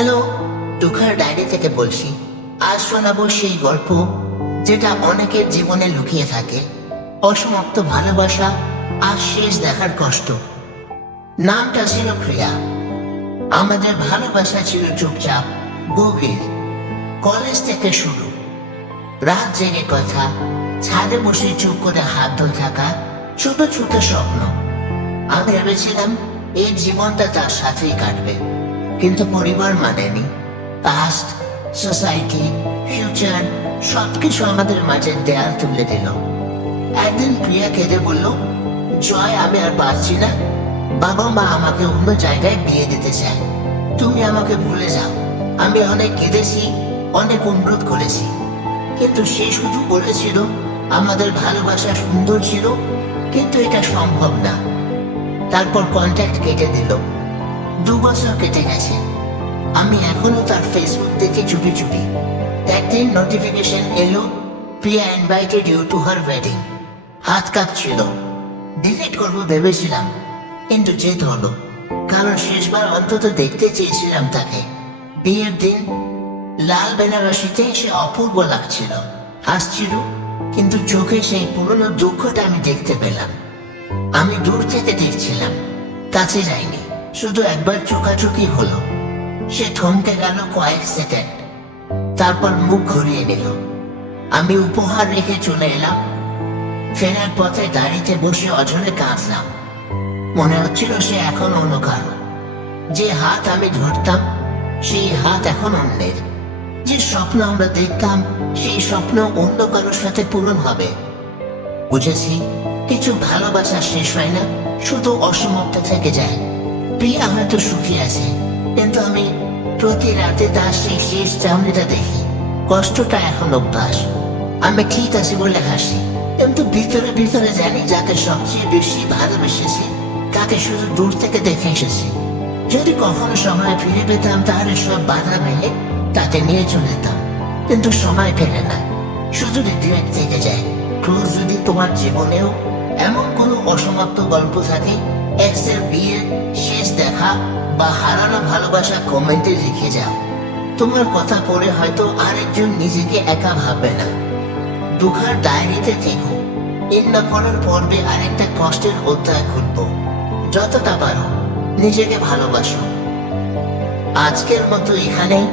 Hello, দুঃখের diary থেকে বলছি। আজ শোনাবো সেই গল্প যেটা অনেকের জীবনে লুকিয়ে থাকে, অসমাপ্ত ভালোবাসা আর শেষ দেখার কষ্ট। নামটা ছিল প্রিয়া। আমাদের ভালোবাসা ছিল চুপচাপ, গভীর। কলেজ থেকে শুরু, রাত জেগে কথা, ছাদে বসে চুপ করে হাত ধরে থাকা, ছোট ছোট স্বপ্ন। আমি ভেবেছিলাম এই জীবনটা তার সাথেই কাটবে, কিন্তু পরিবার মানেনি। পাস্ট, সোসাইটি, ফিউচার সবকিছু আমাদের মাঝে দেয়াল তুলে দিল। একদিন প্রিয়া কেঁদে বলল, জয়, আমি আর পারছি না। বাবা মা আমাকে অন্য জায়গায় বিয়ে দিতে চায়। তুমি আমাকে ভুলে যাও। আমি অনেক কেঁদেছি, অনেক অনুরোধ করেছি, কিন্তু সে শুধু বলেছিল আমাদের ভালোবাসা সুন্দর ছিল, কিন্তু এটা সম্ভব না। তারপর কন্ট্যাক্ট কেটে দিল। 2 বছর কেটে গেছে। আমি এখনো তার ফেসবুক দেখে চুপি চুপি। একদিন নোটিফিকেশন এলো, Priya invited you to her wedding. হাত কাঁপছিল। ডিলিট করবো ভেবেছিলাম, কিন্তু জেদ হলো, কারণ শেষবার অন্তত দেখতে চেয়েছিলাম তাকে। বিয়ের দিন লাল বেনারসিতে সে অপূর্ব লাগছিল, হাসছিল, কিন্তু চোখে সেই পুরনো দুঃখটা আমি দেখতে পেলাম। আমি দূর থেকে দেখছিলাম, কাছে যাইনি, শুধু একবার চোখাচোখি হলো। সে থমকে গেল কয়েক সেকেন্ড, তারপর মুখ ঘুরিয়ে নিল। আমি উপহার রেখে চলে এলাম। ফেরার পথে গাড়িতে বসে অঝরে কাঁদলাম। মনে হচ্ছিল সে এখন অন্য কারো। যে হাত আমি ধরতাম, সেই হাত এখন অন্যের। যে স্বপ্ন আমরা দেখতাম, সেই স্বপ্ন অন্য কারোর সাথে পূরণ হবে। বুঝেছি, কিছু ভালোবাসা শেষ হয় না, শুধু অসমাপ্ত থেকে যায়। প্রিয়া হয়তো সুখী আছে, কিন্তু আমি প্রতি রাতে তার সেই শেষ চাউনিটা দেখি। কষ্টটা এখন অভ্যাস। আমি ঠিক আছি বলে হাসি, কিন্তু ভিতরে ভিতরে জানি যাকে সবচেয়ে বেশি ভালোবেসেছি, তাকে শুধু দূর থেকে দেখে এসেছি। যদি কখনো সময় ফিরে পেতাম, তাহলে সব বাধা ভেঙে তাকে নিয়ে চলে যেতাম, কিন্তু সময় ফেরে না, শুধু রিগ্রেট থেকে যায়। ক্লোজ, যদি তোমার জীবনেও এমন কোনো অসমাপ্ত গল্প থাকে, এক্সের বিয়ের শেষ দেখা বা হারানো ভালোবাসা, কমেন্টে লিখে যাও। তোমার কথা পড়ে হয়তো আরেকজন নিজেকে একা ভাববে না। দুঃখের ডায়েরিতে থেকো। এর না পড়ার পর্বে আরেকটা কষ্টের অধ্যায় খুলবো। যতটা পারো নিজেকে ভালোবাসো। আজকের মতো এখানেই।